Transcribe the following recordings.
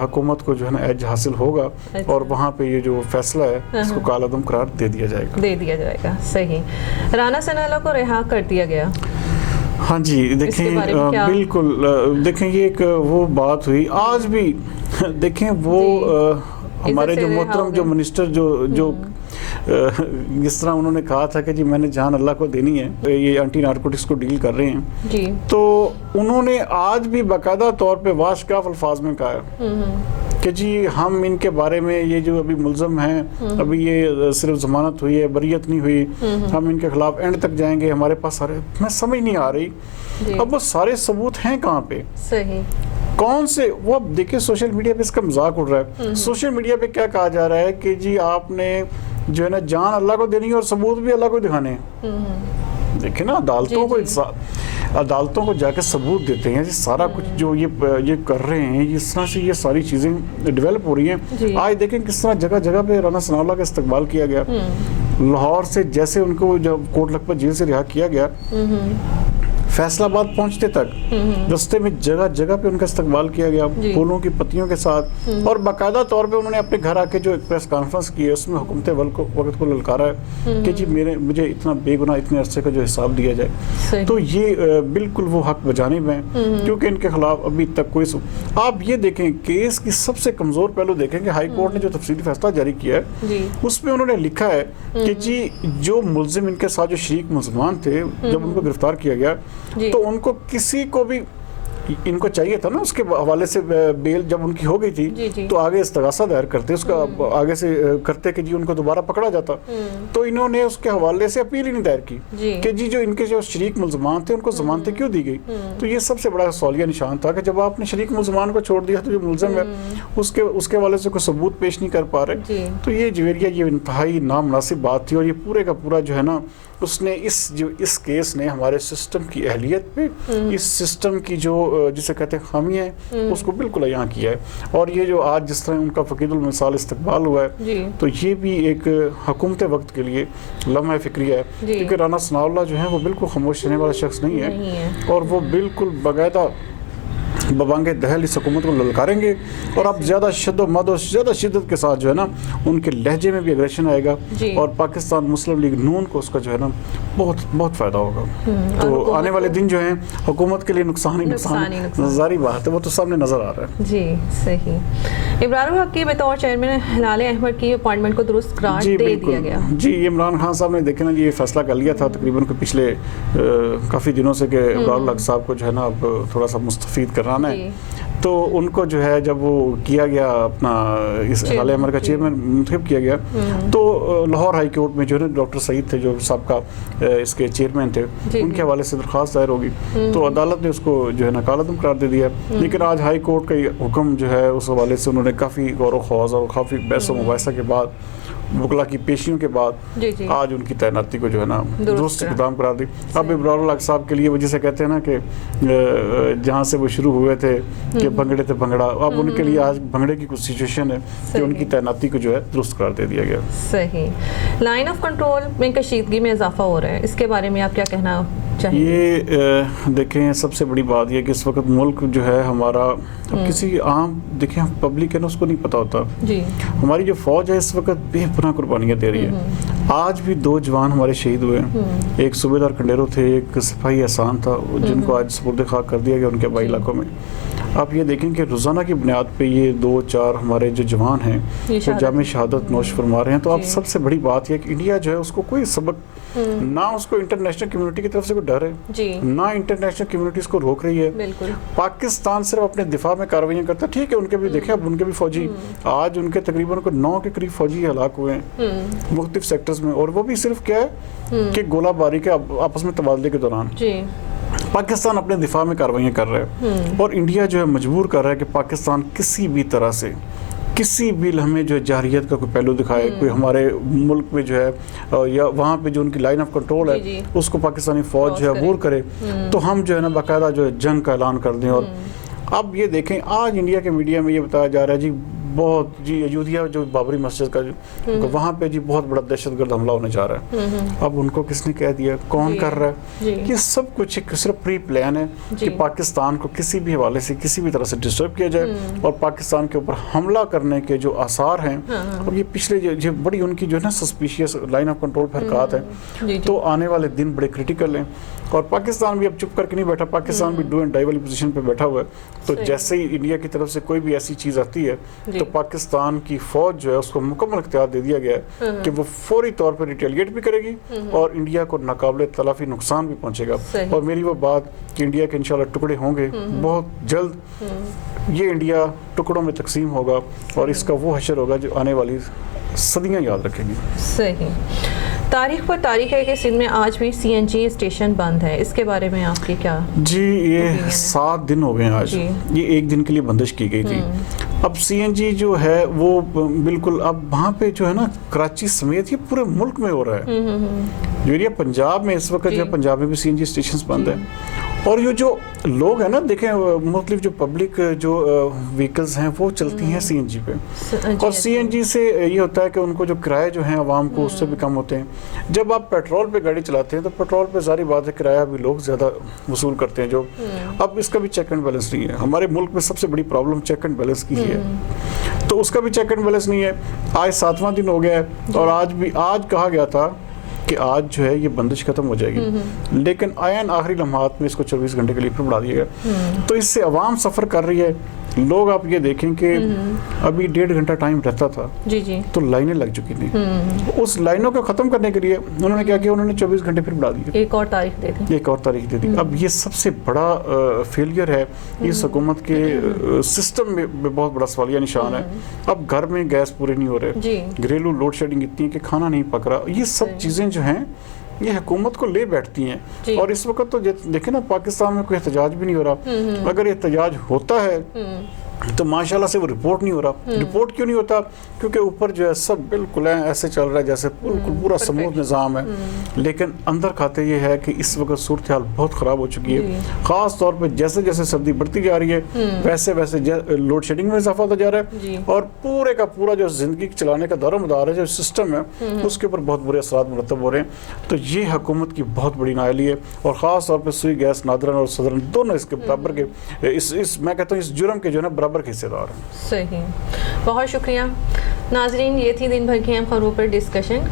حکومت کو جو ہے نا ایج حاصل ہوگا اور وہاں پہ یہ جو فیصلہ ہے اس کو کالعدم قرار دے دیا جائے گا. صحیح. رانا ثناء اللہ کو رہا کر دیا گیا. ہاں جی دیکھیں بالکل دیکھیں یہ ایک وہ بات ہوئی آج بھی دیکھیں وہ ہمارے جو محترم جو منسٹر جو جس طرح انہوں نے کہا تھا کہ جی میں نے جان اللہ کو دینی ہے، یہ اینٹی نارکوٹکس کو ڈیل کر رہے ہیں جی، تو انہوں نے آج بھی باقاعدہ طور پہ واشکاف الفاظ میں کہا ہے کہ جی ہم ان کے بارے میں یہ جو ابھی ملزم ہیں، ابھی یہ صرف ضمانت ہوئی ہے، بریت نہیں ہوئی، ہم ان کے خلاف اینڈ تک جائیں گے. ہمارے پاس سارے میں سمجھ نہیں آ رہی اب وہ سارے ثبوت ہیں کہاں پہ، صحیح کون سے. وہ اب دیکھیں سوشل میڈیا پہ اس کا مذاق اڑ رہا ہے. سوشل میڈیا پہ کیا کہا جا رہا ہے کہ جی آپ نے جو ہے نا جان اللہ کو دینی ہے اور ثبوت بھی اللہ کو دکھانے ہیں. دیکھیں نا عدالتوں کو جا کے ثبوت دیتے ہیں. سارا کچھ جو یہ کر رہے ہیں اس طرح سے یہ ساری چیزیں ڈیولپ ہو رہی ہیں. آج دیکھیں کس طرح جگہ جگہ پہ رانا ثناء اللہ کا استقبال کیا گیا. لاہور سے جیسے ان کو جب کوٹ لکھپت جیل سے رہا کیا گیا، فیصل آباد پہنچتے تک رستے میں جگہ جگہ پہ ان کا استقبال کیا گیا پھولوں کی پتیوں کے ساتھ، اور باقاعدہ طور پہ انہوں نے اپنے گھر آ کے جو ایک پریس کانفرنس کی ہے اس میں حکومت وقت کو للکارا ہے کہ جی مجھے اتنا بے گناہ اتنے عرصے کا جو حساب دیا جائے. تو یہ بالکل وہ حق بجانب ہیں کیونکہ ان کے خلاف ابھی تک کوئی آپ یہ دیکھیں کیس کی سب سے کمزور پہلو دیکھیں کہ ہائی کورٹ نے جو تفصیلی فیصلہ جاری کیا ہے اس میں انہوں نے لکھا ہے کہ جی جو ملزم ان کے ساتھ جو شریک ملزمان تھے جب ان کو گرفتار کیا گیا تو ان کو کسی کو بھی ان کو چاہیے تھا نا اس کے حوالے سے بیل جب ان کی ہو گئی تھی تو آگے استغاثہ دائر کرتے، اس کا آگے سے کرتے کہ جی ان کو دوبارہ پکڑا جاتا. تو انہوں نے اس کے حوالے سے اپیل ہی نہیں دائر کی کہ جی جو ان کے جو شریک ملزمان تھے ان کو ضمانتیں کیوں دی گئی. تو یہ سب سے بڑا سوالیہ نشان تھا کہ جب آپ نے شریک ملزمان کو چھوڑ دیا تو جو ملزم ہے اس کے حوالے سے کوئی ثبوت پیش نہیں کر پا رہے. تو یہ جویریہ یہ انتہائی نامناسب بات تھی، اور یہ پورے کا پورا جو ہے نا اس نے اس کیس نے ہمارے سسٹم کی اہلیت پہ، اس سسٹم کی جو جسے کہتے ہیں خامی ہے اس کو بالکل عیاں کیا ہے. اور یہ جو آج جس طرح ان کا فقید المثال استقبال ہوا ہے تو یہ بھی ایک حکومت وقت کے لیے لمحہ فکریہ ہے کیونکہ رانا ثناء اللہ جو ہیں وہ بالکل خاموش رہنے والا شخص نہیں ہے اور وہ بالکل باقاعدہ ببانگ دہل اس حکومت کو للکاریں گے. اور اب زیادہ شد و مد و زیادہ شدت کے ساتھ جو ہے نا ان کے لہجے میں بھی اگریشن آئے گا اور پاکستان مسلم لیگ نون کو اس کا جو ہے نا بہت فائدہ ہوگا. تو آنے والے دن جو ہیں حکومت کے لیے نقصان ہی نقصان ظاہری بات ہے، وہ تو سامنے نظر آ رہا ہے. جی صحیح. ابرار الحق کی بطور چیئرمین ہلال احمد کی اپوائنٹمنٹ کو درست قرار دے دیا گیا. جی عمران خان صاحب نے دیکھیں نا یہ فیصلہ کر لیا تھا تقریباً پچھلے کافی دنوں سے کہ ابرار الحق صاحب کو جو ہے نا اب تھوڑا سا مستفید کرانا ہے. تو ان کو جو ہے جب وہ کیا گیا اپنا اس ہلال احمد کا چیئرمین منتخب کیا گیا تو لاہور ہائی کورٹ میں جو ہے ڈاکٹر سعید تھے جو سابقہ اس کے چیئرمین تھے ان کے حوالے سے درخواست دائر ہوگی تو عدالت نے اس کو جو ہے نا کالعدم قرار دے دیا. لیکن آج ہائی کورٹ کا حکم جو ہے اس حوالے سے انہوں نے کافی غور و خوض اور کافی بحث و مباحثہ کے بعد وکلا کی پیشیوں کے بعد آج ان کی تعیناتی کو جو ہے نا درست اقدام قرار دی. اب ابرار الحق صاحب کے لیے وہ جسے کہتے ہیں نا کہ جہاں سے وہ شروع ہوئے تھے کہ بھنگڑے تھے بھنگڑا، اب ان کے لیے آج بھنگڑے کی کچھ سچویشن ہے کہ ان کی تعیناتی کو جو ہے درست قرار دے دیا گیا. صحیح. لائن آف کنٹرول میں کشیدگی میں اضافہ ہو رہا ہے، اس کے بارے میں آپ کیا کہنا چاہیے؟ یہ دیکھیں سب سے بڑی بات یہ کہ اس وقت ملک جو ہے ہمارا کسی عام دیکھیں پبلک ہے نا اس کو نہیں پتا ہوتا. ہماری جو فوج ہے اس وقت بے پناہ قربانیاں دے رہی ہے. آج بھی 2 جوان ہمارے شہید ہوئے ہیں، ایک صوبیدار کنڈیرو تھے، ایک سپاہی احسان تھا جن کو آج سپرد خاک کر دیا گیا ان کے آبائی علاقوں میں. آپ یہ دیکھیں کہ روزانہ کی بنیاد پہ یہ 2-4 ہمارے جو جوان ہیں وہ جامع شہادت نوش فرما رہے ہیں. تو اب سب سے بڑی بات یہ کہ انڈیا جو ہے اس کو کوئی سبق نہ اس کو انٹرنیشنل کمیونٹی کی طرف سے کوئی ڈر ہے نہ انٹرنیشنل کمیونٹی اس کو روک رہی ہے. پاکستان صرف اپنے دفاع میں کاروائیاں کرتا ہے. ٹھیک ہے ان کے بھی دیکھیں اب ان کے بھی فوجی آج ان کے تقریباً 9 کے قریب فوجی ہلاک ہوئے ہیں مختلف سیکٹرز میں، اور وہ بھی صرف کیا ہے کہ گولہ باری کے آپس میں تبادلے کے دوران. پاکستان اپنے دفاع میں کاروائیاں کر رہا ہے اور انڈیا جو ہے مجبور کر رہا ہے کہ پاکستان کسی بھی طرح سے کسی بھی لمحے جو ہے جارحیت کا کوئی پہلو دکھائے، کوئی ہمارے ملک میں جو ہے یا وہاں پہ جو ان کی لائن آف کنٹرول ہے اس کو پاکستانی فوج جو ہے عبور کرے تو ہم جو ہے نا باقاعدہ جو ہے جنگ کا اعلان کر دیں. اور اب یہ دیکھیں آج انڈیا کے میڈیا میں یہ بتایا جا رہا ہے جی بہت جی ایودھیا جو بابری مسجد کا جو وہاں پہ جی بہت بڑا دہشت گرد حملہ ہونے جا رہا ہے. اب ان کو کس نے کہہ دیا, کون کر رہا ہے؟ یہ سب کچھ ایک صرف پری پلان ہے کہ پاکستان کو کسی بھی حوالے سے کسی بھی طرح سے ڈسٹرب کیا جائے اور پاکستان کے اوپر حملہ کرنے کے جو آثار ہیں. اب یہ پچھلے جو بڑی ان کی جو ہے نا سسپیشیس لائن آف کنٹرول پہ حرکات ہیں, تو آنے والے دن بڑے کریٹیکل ہیں. اور پاکستان بھی اب چپ کر کے نہیں بیٹھا, پاکستان بھی ڈو اینڈ ڈائی والی پوزیشن پہ بیٹھا ہوا ہے. تو جیسے ہی انڈیا کی طرف سے کوئی بھی ایسی چیز آتی ہے تو پاکستان کی فوج جو ہے اس کو مکمل اختیار دے دیا گیا ہے کہ وہ فوری طور پر ریٹیلیٹ بھی کرے گی اور انڈیا کو ناقابل تلافی نقصان بھی پہنچے گا. اور میری وہ بات کہ انڈیا کے انشاءاللہ ٹکڑے ہوں گے بہت جلد, یہ انڈیا ٹکڑوں میں تقسیم ہوگا اور اس کا وہ حشر ہوگا جو آنے والی صدیاں یاد رکھیں گی. صحیح. تاریخ پر تاریخ ہے کہ سندھ میں آج بھی سی این جی اسٹیشن بند ہے, اس کے بارے میں آپ کی کیا؟ جی یہ 7 دن ہو گئے ہیں آج, یہ 1 دن کے لیے بندش کی گئی تھی. اب سی این جی جو ہے وہ بالکل اب وہاں پہ جو ہے نا کراچی سمیت یہ پورے ملک میں ہو رہا ہے. جو ایریا پنجاب میں اس وقت جو پنجاب میں بھی سی این جی اسٹیشنز بند ہیں. اور یہ جو لوگ ہیں نا دیکھیں مختلف جو پبلک جو وہیکلز ہیں وہ چلتی ہیں سی این جی پہ, اور سی این جی سے یہ ہوتا ہے کہ ان کو جو کرائے جو ہیں عوام کو اس سے بھی کم ہوتے ہیں. جب آپ پیٹرول پہ گاڑی چلاتے ہیں تو پیٹرول پہ ظاہری بات ہے کرایہ بھی لوگ زیادہ وصول کرتے ہیں. جو اب اس کا بھی چیک اینڈ بیلنس نہیں ہے. ہمارے ملک میں سب سے بڑی پرابلم چیک اینڈ بیلنس کی ہے, تو اس کا بھی چیک اینڈ بیلنس نہیں ہے. آج 7واں دن ہو گیا ہے اور آج کہا گیا تھا کہ آج جو ہے یہ بندش ختم ہو جائے گی, لیکن عین آخری لمحات میں اس کو 24 گھنٹے کے لیے پھر بڑھا دیا گیا. تو اس سے عوام سفر کر رہی ہے. لوگ آپ یہ دیکھیں کہ ابھی 1.5 گھنٹہ ٹائم رہتا تھا تو لائنیں لگ چکی تھیں. اس لائنوں کو ختم کرنے کے لیے انہوں نے کیا کیا, انہوں نے 24 گھنٹے پھر بڑھا دیے, ایک اور تاریخ دے دی. اب یہ سب سے بڑا فیلئر ہے اس حکومت کے سسٹم میں, بہت بڑا سوالیہ نشان ہے. اب گھر میں گیس پورے نہیں ہو رہے, گھریلو لوڈ شیڈنگ اتنی ہے کہ کھانا نہیں پک رہا. یہ سب چیزیں جو ہیں یہ حکومت کو لے بیٹھتی ہیں. اور اس وقت تو دیکھیں نا پاکستان میں کوئی احتجاج بھی نہیں ہو رہا. اگر احتجاج ہوتا ہے تو ماشاءاللہ سے وہ رپورٹ نہیں ہو رہا. رپورٹ کیوں نہیں ہوتا؟ کیونکہ اوپر جو ہے سب بالکل ایسے چل رہا ہے جیسے بالکل پورا سموتھ نظام ہے, لیکن اندر کھاتے یہ ہے کہ اس وقت صورتحال بہت خراب ہو چکی ہے. خاص طور پہ جیسے جیسے سردی بڑھتی جا رہی ہے ویسے ویسے لوڈ شیڈنگ میں اضافہ ہوتا جا رہا ہے, اور پورے کا پورا جو زندگی چلانے کا دار و مدار ہے جو سسٹم ہے اس کے اوپر بہت برے اثرات مرتب ہو رہے ہیں. تو یہ حکومت کی بہت بڑی نااہلی ہے, اور خاص طور پہ سوئی گیس نادرن اور صدرن دونوں اس کے برابر کے میں کہتا ہوں اس جرم کے جو ہے نا برابر کے حصے دار ہیں. صحیح, بہت شکریہ. ناظرین یہ تھی دن بھر کی اہم خبروں پر ڈسکشن.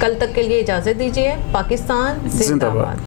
کل تک کے لیے اجازت دیجیے. پاکستان زندہ باد.